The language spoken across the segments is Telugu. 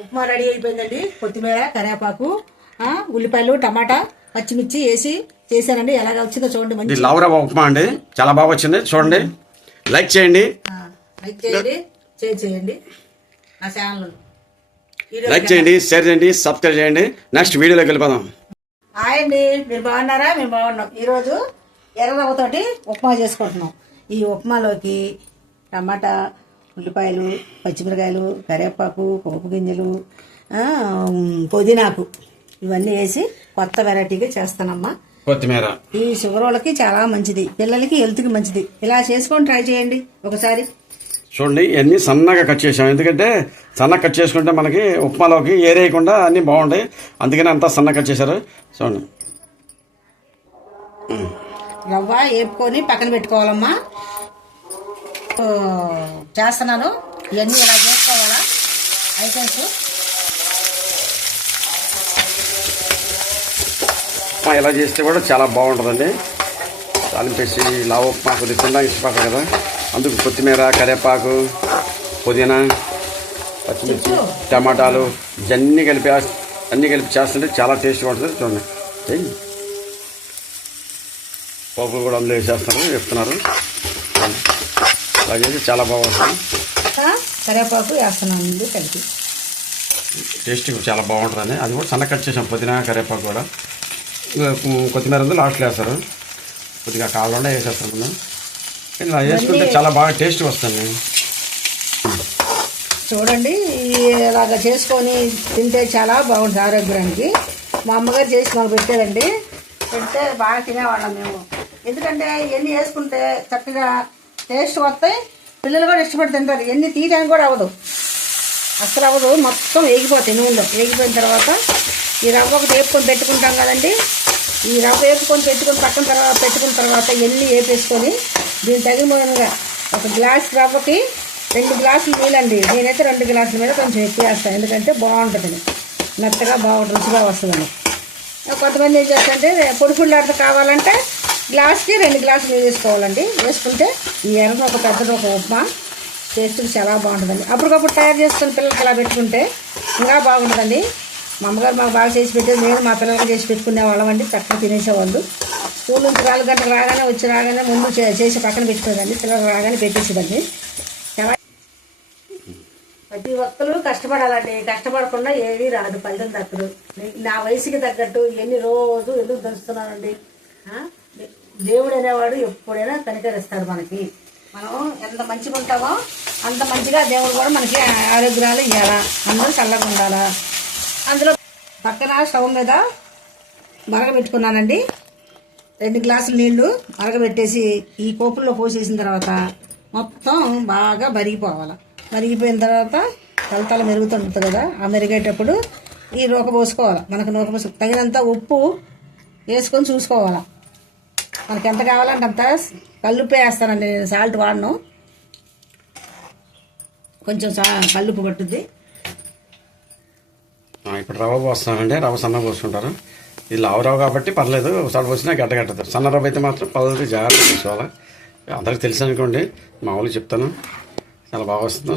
ఉప్మా రెడీ అయిపోయిందండి. కొత్తిమీర, కరివేపాకు, ఉల్లిపాయలు, టమాటా, పచ్చిమిర్చి వేసి చేశానండి. ఎలాగ వచ్చిందో చూడండి. మంచి లవరవ్వ ఉప్మా అండి, చాలా బాగా వచ్చింది. చూడండి, లైక్ చేయండి, షేర్ చేయండి, నా ఛానల్ లైక్ చేయండి, షేర్ చేయండి, సబ్స్క్రైబ్ చేయండి. నెక్స్ట్ వీడియోలోకి వెళ్ళిపోదాం. హాయ్ అండి, మీరు బాగున్నారా? మేము బాగున్నాం. ఈరోజు ఎర్ర రవ్వతోటి ఉప్మా చేసుకుంటున్నాం. ఈ ఉప్మాలోకి టమాటా, ఉల్లిపాయలు, పచ్చిమిరకాయలు, కరివేపాకు, పోపు గింజలు, పుదీనాకు ఇవన్నీ వేసి కొత్త వెరైటీగా చేస్తానమ్మా. కొత్తిమీర ఈ షుగర్ వాళ్ళకి చాలా మంచిది, పిల్లలకి హెల్త్కి మంచిది. ఇలా చేసుకొని ట్రై చేయండి ఒకసారి. చూడండి, ఇవన్నీ సన్నగా కట్ చేసాం. ఎందుకంటే సన్నగా కట్ చేసుకుంటే మనకి ఉప్మాలోకి ఏరేయకుండా అన్నీ బాగుంటాయి. అందుకని అంతా సన్నగా కట్ చేశారు. చూడండి, రవ్వ వేపుకొని పక్కన పెట్టుకోవాలమ్మా. చేస్తున్నాను, ఇవన్నీ ఇలా చేసుకోవాలా ఐటమ్స్. ఉప్మా ఇలా చేస్తే కూడా చాలా బాగుంటుందండి. తాలింపేసి లావు ఉప్మా కొద్దిగా తిన్నా ఇష్టపడతారు కదా, అందుకు కొత్తిమీర, కరివేపాకు, పుదీనా, పచ్చిమిర్చి, టమాటాలు ఇవన్నీ కలిపి చేస్తుంటే చాలా టేస్ట్గా ఉంటుంది. చూడండి, పోపులు కూడా అందులో వేసేస్తారు, చెప్తున్నారు. అలా చేసి చాలా బాగుంటుంది. కరివేపాకు వేస్తున్నాను కలిపి, టేస్ట్ చాలా బాగుంటుందండి. అది కూడా సన్న కట్ చేసాం, పుదీనా, కరివేపాకు కూడా. కొత్తిమీర ఉంది లాస్ట్లో వేస్తారు, కొద్దిగా కావాలంటే వేసేస్తారు. మనం ఇలా వేసుకుంటే చాలా బాగా టేస్ట్ వస్తుంది. చూడండి, ఇలాగ చేసుకొని తింటే చాలా బాగుంటుంది ఆరోగ్యానికి. మా అమ్మగారు చేసి మాకు పెట్టేదండి, పెడితే బాగా తినేవాళ్ళం మేము. ఎందుకంటే ఇవన్నీ వేసుకుంటే చక్కగా టేస్ట్ వస్తాయి, పిల్లలు కూడా ఇష్టపడి తింటారు. ఇవన్నీ తీయడానికి కూడా అవ్వదు, అసలు అవ్వదు, మొత్తం వేగిపోతాయి. నూనెలో వేగిపోయిన తర్వాత ఈ రవ్వ ఒకటి వేపుకొని పెట్టుకుంటాం కదండి. ఈ రవ్వ వేపుకొని పెట్టుకున్న తర్వాత ఇవన్నీ వేపేసుకొని దీని తగినగా ఒక గ్లాస్ రవ్వకి 2 గ్లాసులు నీళ్ళండి. నేనైతే 2 గ్లాసుల మీద కొంచెం ఎక్కువ వేస్తాను, ఎందుకంటే బాగుంటుంది, మెత్తగా బాగుంటుంది, రుచిగా వస్తుందని. కొంతమంది ఏం చేస్తారంటే పొడి పుల్లాడితే కావాలంటే గ్లాస్కి 2 గ్లాసులు నీళ్ళు వేసుకోవాలండి. వేసుకుంటే ఈ ఎర్ర ఒక పెద్ద ఒక ఉప్మా టేస్ట్ చాలా బాగుంటుందండి. అప్పటికప్పుడు తయారు చేసుకుని పిల్లలకి ఇలా పెట్టుకుంటే ఇంకా బాగుంటుందండి. మా అమ్మగారు మాకు బాగా చేసి పెట్టేది, నేను మా పిల్లలకి చేసి పెట్టుకునే వాళ్ళమండి. చక్కగా తినేసేవాళ్ళు. స్కూల్ నుంచి 4 గంటలకు రాగానే ముందు చేసి పక్కన పెట్టుకోదండి, పిల్లలు రాగానే పెట్టేసేదండి. చాలా ప్రతి ఒక్కరు కష్టపడాలండి, కష్టపడకుండా ఏది రాదు, ఫలితం దక్కదు. నా వయసుకి తగ్గట్టు ఎన్ని రోజు ఎందుకు దంచుతున్నానండి. దేవుడు అనేవాడు ఎప్పుడైనా కనికరిస్తాడు మనకి. మనం ఎంత మంచిగా ఉంటామో అంత మంచిగా దేవుడు కూడా మనకి ఆరోగ్యాలు ఇవ్వాలా, అందరూ చల్లగా ఉండాలా. అందులో పక్కన స్టవ్ మీద మరగబెట్టుకున్నానండి. 2 గ్లాసులు నీళ్లు మరగబెట్టేసి ఈ పోపుల్లో పోసేసిన తర్వాత మొత్తం బాగా మరిగిపోవాలి. మరిగిపోయిన తర్వాత తలతల మెరుగుతుంటుంది కదా, ఆ మెరిగేటప్పుడు ఈ నూక పోసుకోవాలి. మనకు నూక పోసు తగినంత ఉప్పు వేసుకొని చూసుకోవాలి. మనకి ఎంత కావాలంటే అంత. కల్లుప్పు వేస్తానండి నేను, సాల్ట్ వాడను, కొంచెం కల్లుప్పు పట్టుద్ది. ఇప్పుడు రవ్వ పోస్తామండి, రవ్వ సన్న పోసుకుంటారు. ఇది లావు రవ్వ కాబట్టి పర్లేదు, ఒకసారి పోసినా గడ్డ కట్టతారు. సన్న రవ్వ అయితే మాత్రం పద్ధతి జాగ్రత్త తీసుకోవాలి. అందరికి తెలుసు అనుకోండి, మామూలుగా చెప్తాను. చాలా బాగా వస్తుంది.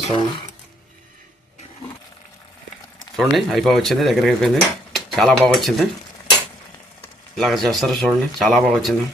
చూడండి అయిపోయి వచ్చింది, దగ్గరికి అయిపోయింది, చాలా బాగా వచ్చింది. ఇలాగ చేస్తారు చూడండి, చాలా బాగా వచ్చింది.